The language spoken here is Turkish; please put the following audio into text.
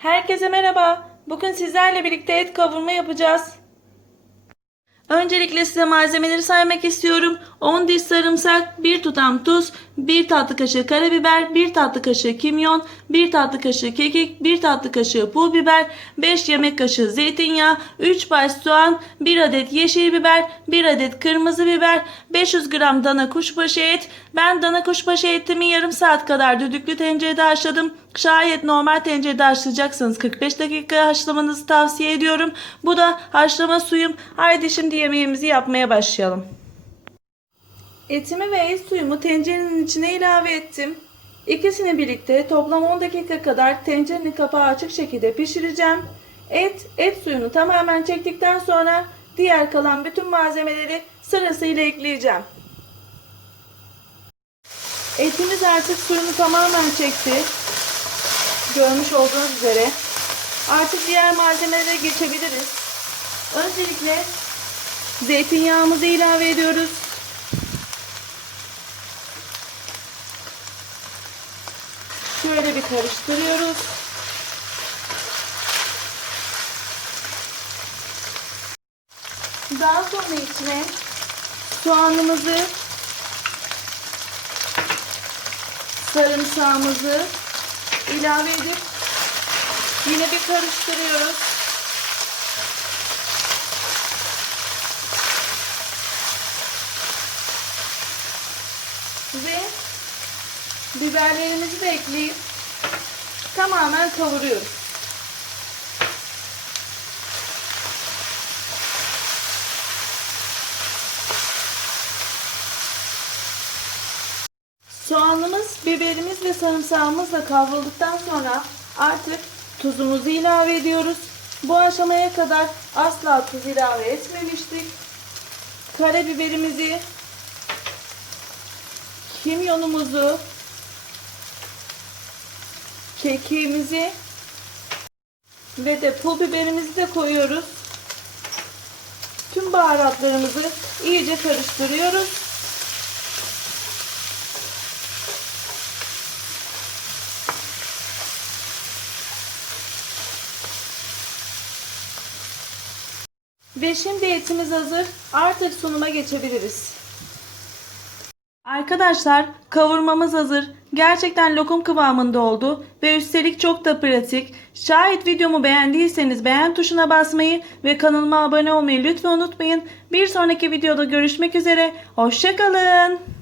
Herkese merhaba. Bugün sizlerle birlikte et kavurma yapacağız. Öncelikle size malzemeleri saymak istiyorum. 10 diş sarımsak, 1 tutam tuz, 1 tatlı kaşığı karabiber, 1 tatlı kaşığı kimyon, 1 tatlı kaşığı kekik, 1 tatlı kaşığı pul biber, 5 yemek kaşığı zeytinyağı, 3 baş soğan, 1 adet yeşil biber, 1 adet kırmızı biber, 500 gram dana kuşbaşı et. Ben dana kuşbaşı etimi yarım saat kadar düdüklü tencerede haşladım. Şayet normal tencerede haşlayacaksanız 45 dakika haşlamanızı tavsiye ediyorum. Bu da haşlama suyum. Haydi şimdi yemeğimizi yapmaya başlayalım. Etimi ve et suyumu tencerenin içine ilave ettim. İkisini birlikte toplam 10 dakika kadar tencerenin kapağı açık şekilde pişireceğim. Et, et suyunu tamamen çektikten sonra diğer kalan bütün malzemeleri sırasıyla ekleyeceğim. Etimiz artık suyunu tamamen çekti. Görmüş olduğunuz üzere. Artık diğer malzemelere geçebiliriz. Öncelikle zeytinyağımızı ilave ediyoruz. Şöyle bir karıştırıyoruz. Daha sonra içine soğanımızı, sarımsağımızı ilave edip yine bir karıştırıyoruz. Ve biberlerimizi de ekleyip tamamen kavuruyoruz. Soğanımız, biberimiz ve sarımsağımız da kavrulduktan sonra artık tuzumuzu ilave ediyoruz. Bu aşamaya kadar asla tuz ilave etmemiştik. Karabiberimizi, kimyonumuzu, kekiğimizi ve de pul biberimizi de koyuyoruz. Tüm baharatlarımızı iyice karıştırıyoruz. Ve şimdi etimiz hazır. Artık sunuma geçebiliriz. Arkadaşlar kavurmamız hazır. Gerçekten lokum kıvamında oldu ve üstelik çok da pratik. Şayet videomu beğendiyseniz beğen tuşuna basmayı ve kanalıma abone olmayı lütfen unutmayın. Bir sonraki videoda görüşmek üzere. Hoşçakalın.